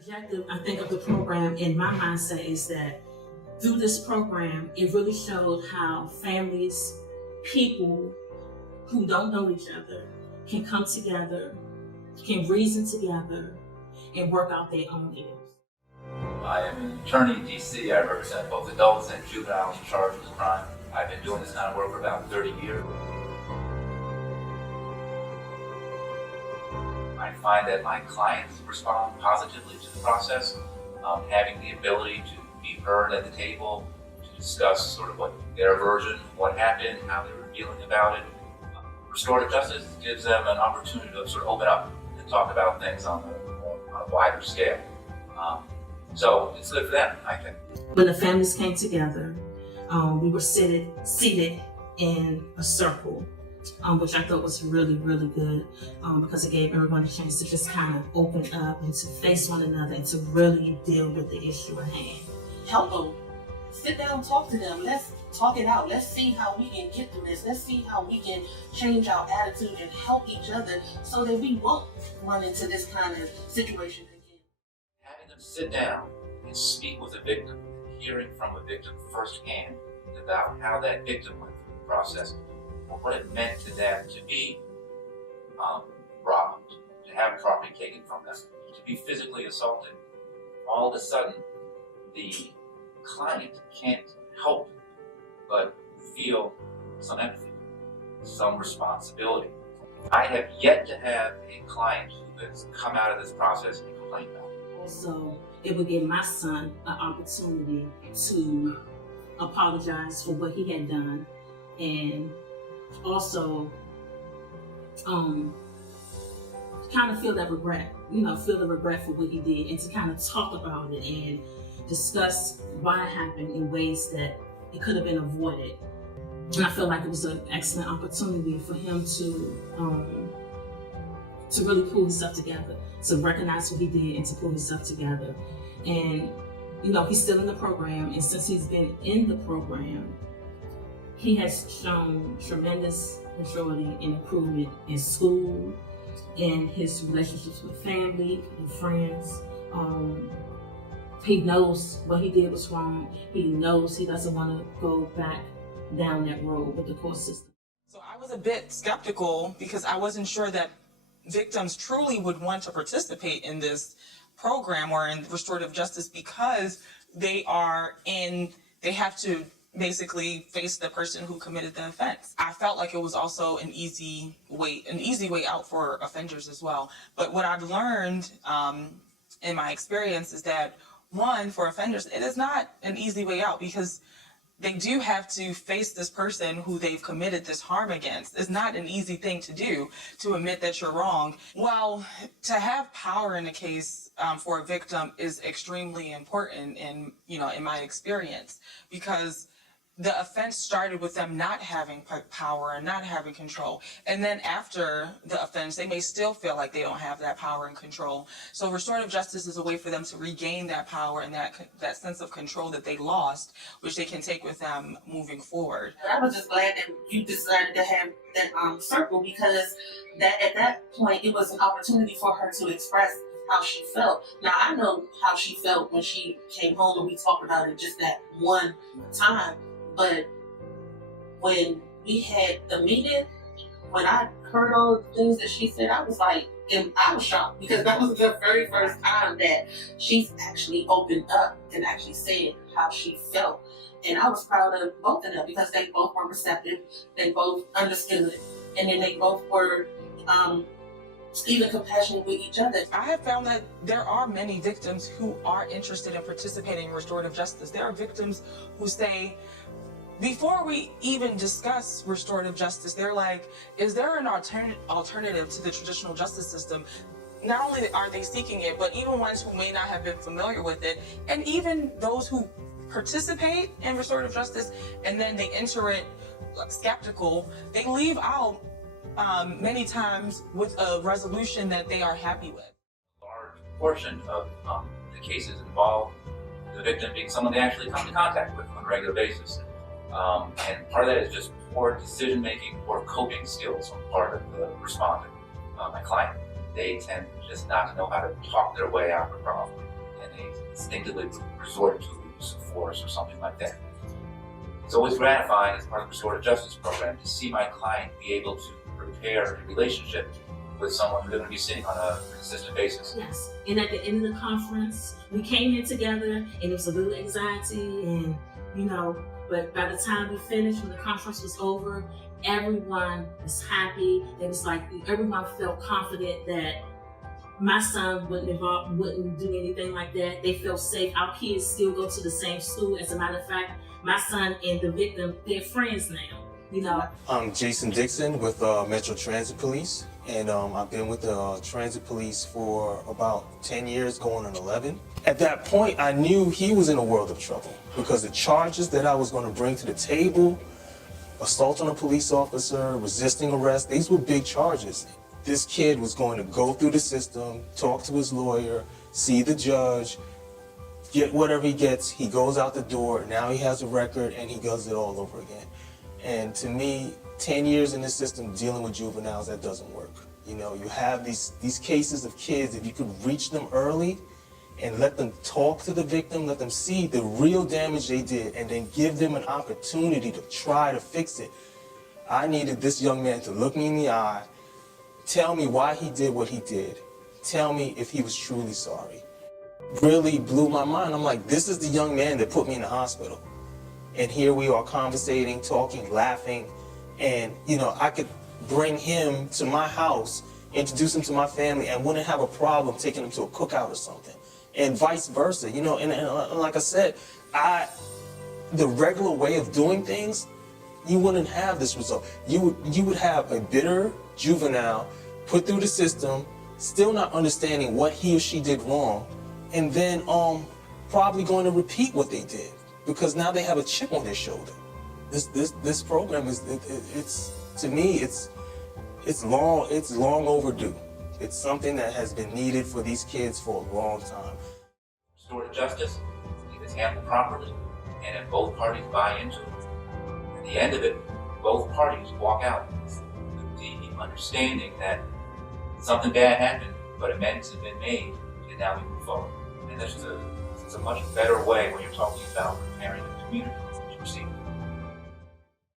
objective, I think, of the program in my mindset is that through this program, it really showed how families, people who don't know each other can come together, can reason together, and work out their own ills. I am an attorney in DC. I represent both adults and juveniles charged with crime. I've been doing this kind of work for about 30 years. I find that my clients respond positively to the process, having the ability to be heard at the table, to discuss sort of what their version of what happened, how they were feeling about it. Restorative justice gives them an opportunity to sort of open up and talk about things on a wider scale. So it's good for them, I think. When the families came together, we were seated in a circle, which I thought was really, really good, because it gave everyone a chance to just kind of open up and to face one another and to really deal with the issue at hand. Help them. Sit down and talk to them. Let's talk it out. Let's see how we can get through this. Let's see how we can change our attitude and help each other so that we won't run into this kind of situation again. Having them sit down and speak with a victim, hearing from a victim firsthand about how that victim went through the process, or what it meant to them to be robbed, to have property taken from them, to be physically assaulted. All of a sudden, the client can't help but feel some empathy, some responsibility. I have yet to have a client who has come out of this process and complained about it. Also, it would give my son an opportunity to apologize for what he had done, and also kind of feel that regret, feel the regret for what he did, and to kind of talk about it and discuss why it happened in ways that it could have been avoided. And I feel like it was an excellent opportunity for him to really pull himself together, to recognize what he did and to pull himself together. And he's still in the program, and since he's been in the program, he has shown tremendous maturity and improvement in school, in his relationships with family and friends. He knows what he did was wrong. He knows he doesn't want to go back down that road with the court system. So I was a bit skeptical because I wasn't sure that victims truly would want to participate in this program or in restorative justice, because they have to basically face the person who committed the offense. I felt like it was also an easy way out for offenders as well. But what I've learned in my experience is that, one, for offenders, it is not an easy way out, because they do have to face this person who they've committed this harm against. It's not an easy thing to do, to admit that you're wrong. Well, to have power in a case for a victim is extremely important in my experience, because the offense started with them not having power and not having control. And then after the offense, they may still feel like they don't have that power and control. So restorative justice is a way for them to regain that power and that sense of control that they lost, which they can take with them moving forward. I was just glad that you decided to have that circle, because at that point, it was an opportunity for her to express how she felt. Now, I know how she felt when she came home, and we talked about it just that one time. But when we had the meeting, when I heard all the things that she said, I was shocked, because that was the very first time that she's actually opened up and actually said how she felt. And I was proud of both of them, because they both were receptive, they both understood, and then they both were even compassionate with each other. I have found that there are many victims who are interested in participating in restorative justice. There are victims who say, before we even discuss restorative justice, they're like, is there an alternative to the traditional justice system? Not only are they seeking it, but even ones who may not have been familiar with it, and even those who participate in restorative justice and then they enter it skeptical, they leave out many times with a resolution that they are happy with. A large portion of the cases involve the victim being someone they actually come into contact with on a regular basis. And part of that is just poor decision-making, poor coping skills on the part of the respondent, my client. They tend just not to know how to talk their way out of a problem. and they instinctively resort to use of force or something like that. It's always gratifying as part of the Restorative Justice program to see my client be able to repair a relationship with someone who they're going to be seeing on a consistent basis. Yes, and at the end of the conference, we came in together, and it was a little anxiety, and but by the time we finished, when the conference was over, everyone was happy. It was like everyone felt confident that my son wouldn't do anything like that. They felt safe. Our kids still go to the same school. As a matter of fact, my son and the victim, they're friends now. I'm Jason Dixon with Metro Transit Police, and I've been with the Transit Police for about 10 years, going on 11. At that point, I knew he was in a world of trouble because the charges that I was going to bring to the table, assault on a police officer, resisting arrest, these were big charges. This kid was going to go through the system, talk to his lawyer, see the judge, get whatever he gets, he goes out the door, now he has a record, and he does it all over again. And to me, 10 years in this system dealing with juveniles, that doesn't work. You have these cases of kids, if you could reach them early and let them talk to the victim, let them see the real damage they did, and then give them an opportunity to try to fix it. I needed this young man to look me in the eye, tell me why he did what he did, tell me if he was truly sorry. Really blew my mind. I'm like, this is the young man that put me in the hospital. And here we are conversating, talking, laughing, and I could bring him to my house, introduce him to my family, and wouldn't have a problem taking him to a cookout or something. And vice versa, and like I said, the regular way of doing things, you wouldn't have this result. You would have a bitter juvenile put through the system, still not understanding what he or she did wrong, and then probably going to repeat what they did because now they have a chip on their shoulder. This program is to me it's long overdue. It's something that has been needed for these kids for a long time. Restorative justice, if it's handled properly, and if both parties buy into it, at the end of it, both parties walk out with the understanding that something bad happened, but amends have been made, and now we move forward. And this is a much better way when you're talking about repairing the community.